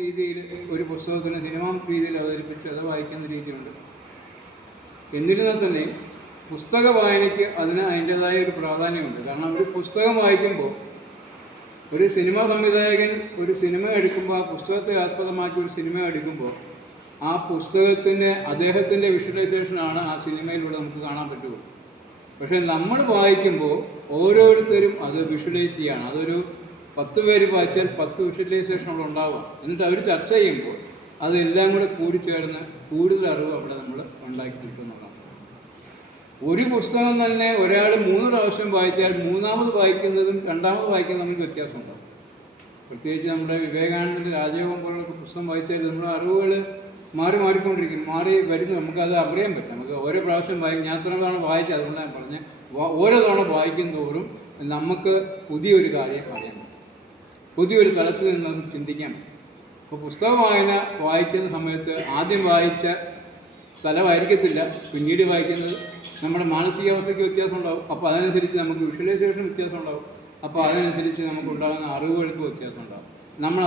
രീതിയിൽ ഒരു പുസ്തകത്തിന് സിനിമാ രീതിയിൽ അവതരിപ്പിച്ച് അത് വായിക്കുന്ന രീതിയുണ്ട്. എന്നിരുന്നാൽ തന്നെ പുസ്തക വായനയ്ക്ക് അതിൻ്റേതായ ഒരു പ്രാധാന്യമുണ്ട്. കാരണം ഒരു പുസ്തകം വായിക്കുമ്പോൾ ഒരു സിനിമാ സംവിധായകൻ ഒരു സിനിമ എടുക്കുമ്പോൾ, ആ പുസ്തകത്തെ ആസ്പദമാക്കി ഒരു സിനിമ എടുക്കുമ്പോൾ ആ പുസ്തകത്തിന് അദ്ദേഹത്തിൻ്റെ വിഷ്വലൈസേഷനാണ് ആ സിനിമയിലൂടെ നമുക്ക് കാണാൻ പറ്റുള്ളൂ. പക്ഷേ നമ്മൾ വായിക്കുമ്പോൾ ഓരോരുത്തരും അത് വിഷ്വലൈസ് ചെയ്യാണ്. അതൊരു 10 പേര് വായിച്ചാൽ 10 വിഷ്വലൈസേഷൻ ഉണ്ടാവുക. എന്നിട്ട് അവർ ചർച്ച ചെയ്യുമ്പോൾ അതെല്ലാം കൂടെ കൂടിച്ചേർന്ന് കൂടുതൽ അറിവ് അവിടെ നമ്മൾ ഉണ്ടാക്കി കിട്ടുന്നതാണ്. ഒരു പുസ്തകം തന്നെ ഒരാൾ 3 പ്രാവശ്യം വായിച്ചാൽ മൂന്നാമത് വായിക്കുന്നതും രണ്ടാമത് വായിക്കുന്നതും തമ്മിൽ വ്യത്യാസമുണ്ടാകും. പ്രത്യേകിച്ച് നമ്മുടെ വിവേകാനന്ദൻ്റെ രാജയോഗം പോലുള്ള പുസ്തകം വായിച്ചാൽ നമ്മുടെ അറിവുകൾ മാറിക്കൊണ്ടിരിക്കും, മാറി വരുന്നു. നമുക്കത് അറിയാൻ പറ്റും. നമുക്ക് ഓരോ പ്രാവശ്യം ഞാൻ എത്ര തവണ വായിച്ചത്, അതുകൊണ്ടാണ് ഞാൻ പറഞ്ഞത്, ഓരോ തവണ വായിക്കും തോറും നമുക്ക് പുതിയൊരു കാര്യം അറിയാൻ പറ്റും, പുതിയൊരു തലത്തിൽ നിന്ന് നമുക്ക് ചിന്തിക്കാൻ പറ്റും. അപ്പോൾ പുസ്തക വായിക്കുന്ന സമയത്ത് ആദ്യം വായിച്ച സ്ഥലമായിരിക്കത്തില്ല പിന്നീട് വായിക്കുന്നത്. നമ്മുടെ മാനസികാവസ്ഥയ്ക്ക് വ്യത്യാസം ഉണ്ടാകും. അപ്പോൾ അതനുസരിച്ച് നമുക്ക് വിഷ്വലൈസേഷൻ വ്യത്യാസം ഉണ്ടാകും. അപ്പോൾ അതനുസരിച്ച് നമുക്കുണ്ടാകുന്ന അറിവുകൾക്ക് വ്യത്യാസം ഉണ്ടാകും. നമ്മൾ